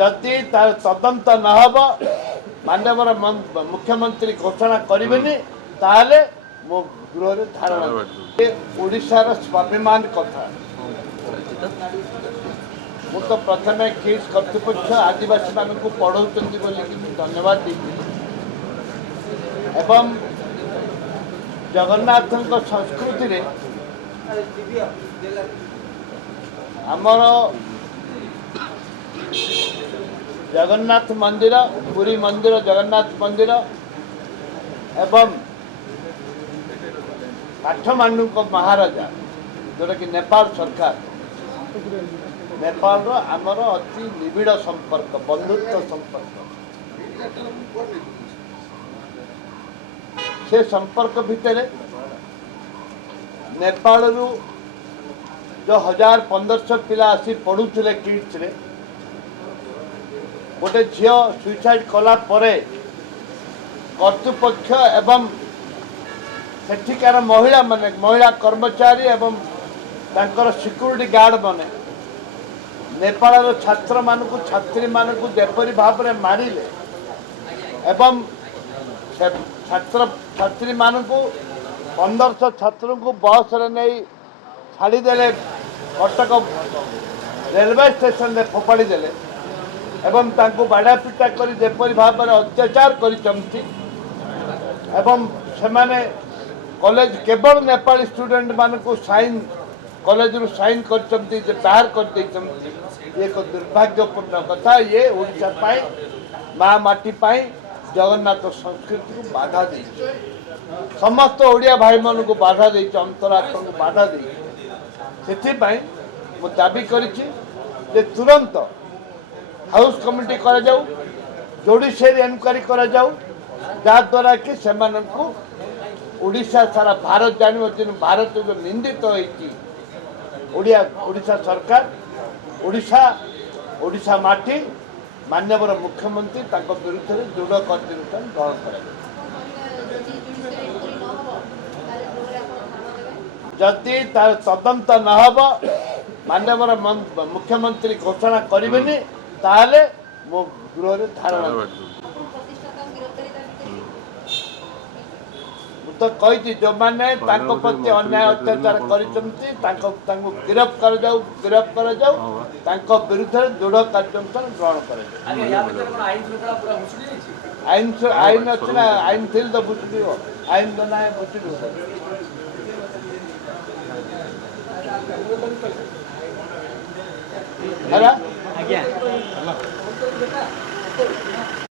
जदि तार तदंत नहब माननीय मुख्यमंत्री घोषणा करेंगे ताहले मो गृह धारणा ओडिशार स्वाभिमान कथा मु तो प्रथम किस कर्तृपक्ष आदिवासी मान पढ़ाऊँ बोली धन्यवाद दी एवं जगन्नाथ संस्कृति रे आमर जगन्नाथ मंदिर पुरी मंदिर जगन्नाथ मंदिर एवं काठमांडू को महाराजा जोटा कि नेपाल सरकार नेपाल आमर अति निबिड़ संपर्क बंधुत्व संपर्क से संपर्क भितर नेपाल रु जो 1500 पिला आसी पढ़ुले किड्स रे गोटे झील सुइसाइड कला परे कर्तृपक्ष एवं सेठिकार महिला माने महिला कर्मचारी एवं तांकर सिक्यूरिटी गार्ड माने नेपाल छात्र मानकु छात्री मानकु जेपरी भाव में मारिले एवं छात्र छात्री मानकु 1500 छात्र को बस रे नहीं छाड़ीदे कटक रेलवे स्टेशन रे फोपाड़ी देले एवं तांको बाड़ा पिटा करी जेपरी भाव में अत्याचार करिसंती एवं सेमाने कॉलेज केवल नेपाली स्टूडेंट मानकु साइन कॉलेज रु साइन करचंती जे बाहर कर देचंती एक दुर्भाग्यपूर्ण कथा ये ओडिशा पाई माँ माटी पाई जगन्नाथ संस्कृति को बाधा दे समस्त ओडिया भाई मन को बाधा दे अंतरात्मा को बाधा दे से दाबी करी तुरंत हाउस कमिटी करा जाऊ जोड़ीसेरी एनक्वारी करा जाऊ जहाद्वारा कि से ओडिशा सारा भारत जान दिन भारत जो निंदित होती ओडिशा सरकार ओडिशा माटी माननीय मुख्यमंत्री विरुद्ध में दृढ़ कार्यानुष्ठान ग्रहण कर जदि तार तदंत नहब माननीय मुख्यमंत्री घोषणा करेंगे ताहले मो गृह धारणा तो कही जो मैंने प्रति अन्याय अत्याचार कर गिरफ्त कर जाऊ विरुद्ध दृढ़ कार्यानुष्ठान ग्रहण कर आईन अच्छी ना आईन थी तो बुझी आईन तो ना बुझी है